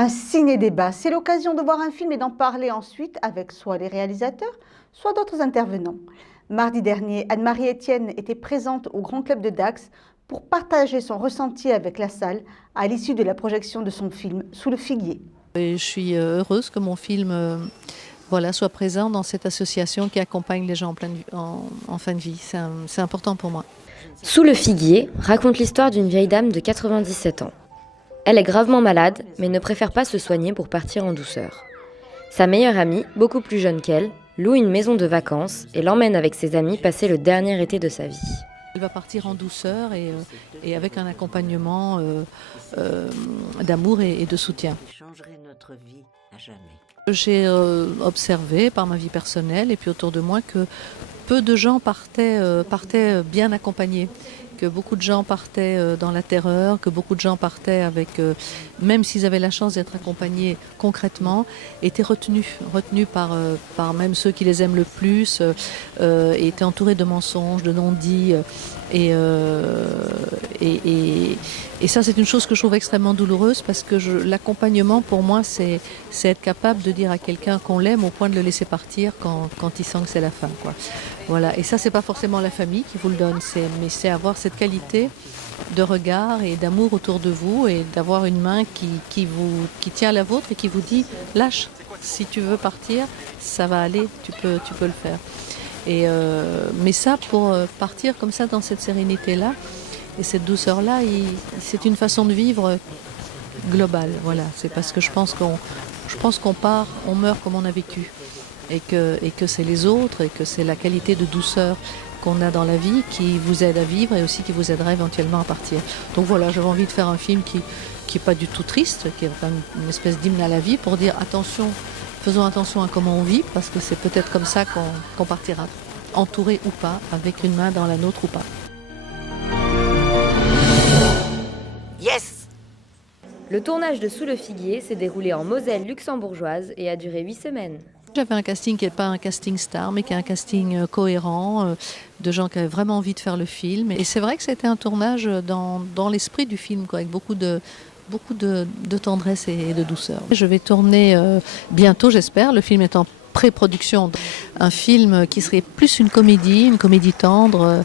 Un ciné-débat, c'est l'occasion de voir un film et d'en parler ensuite avec soit les réalisateurs, soit d'autres intervenants. Mardi dernier, Anne-Marie Etienne était présente au Grand Club de Dax pour partager son ressenti avec la salle à l'issue de la projection de son film Sous le figuier. Et je suis heureuse que mon film soit présent dans cette association qui accompagne les gens en fin de vie. C'est important pour moi. Sous le figuier raconte l'histoire d'une vieille dame de 97 ans. Elle est gravement malade, mais ne préfère pas se soigner pour partir en douceur. Sa meilleure amie, beaucoup plus jeune qu'elle, loue une maison de vacances et l'emmène avec ses amis passer le dernier été de sa vie. Elle va partir en douceur et avec un accompagnement d'amour et de soutien. Changerait notre vie à jamais. J'ai observé par ma vie personnelle et puis autour de moi que peu de gens partaient bien accompagnés, que beaucoup de gens partaient dans la terreur, que beaucoup de gens partaient avec, même s'ils avaient la chance d'être accompagnés concrètement, étaient retenus par même ceux qui les aiment le plus, étaient entourés de mensonges, de non-dits. Et ça, c'est une chose que je trouve extrêmement douloureuse parce que l'accompagnement, pour moi, c'est être capable de dire à quelqu'un qu'on l'aime au point de le laisser partir quand il sent que c'est la fin, quoi. Voilà. Et ça, c'est pas forcément la famille qui vous le donne, mais c'est avoir cette qualité de regard et d'amour autour de vous et d'avoir une main qui tient la vôtre et qui vous dit « lâche, si tu veux partir, ça va aller, tu peux le faire ». Mais ça, pour partir comme ça dans cette sérénité-là et cette douceur-là, c'est une façon de vivre globale. Voilà, c'est parce que je pense qu'on part, on meurt comme on a vécu, et que c'est les autres et que c'est la qualité de douceur qu'on a dans la vie qui vous aide à vivre et aussi qui vous aidera éventuellement à partir. Donc voilà, j'avais envie de faire un film qui est pas du tout triste, qui est une espèce d'hymne à la vie pour dire attention. Faisons attention à comment on vit, parce que c'est peut-être comme ça qu'on partira, entouré ou pas, avec une main dans la nôtre ou pas. Yes! Le tournage de Sous le figuier s'est déroulé en Moselle luxembourgeoise et a duré 8 semames. J'avais un casting qui n'est pas un casting star, mais qui est un casting cohérent, de gens qui avaient vraiment envie de faire le film. Et c'est vrai que c'était un tournage dans l'esprit du film, quoi, avec beaucoup de tendresse et de douceur. Je vais tourner bientôt, j'espère. Le film est en pré-production. Un film qui serait plus une comédie tendre,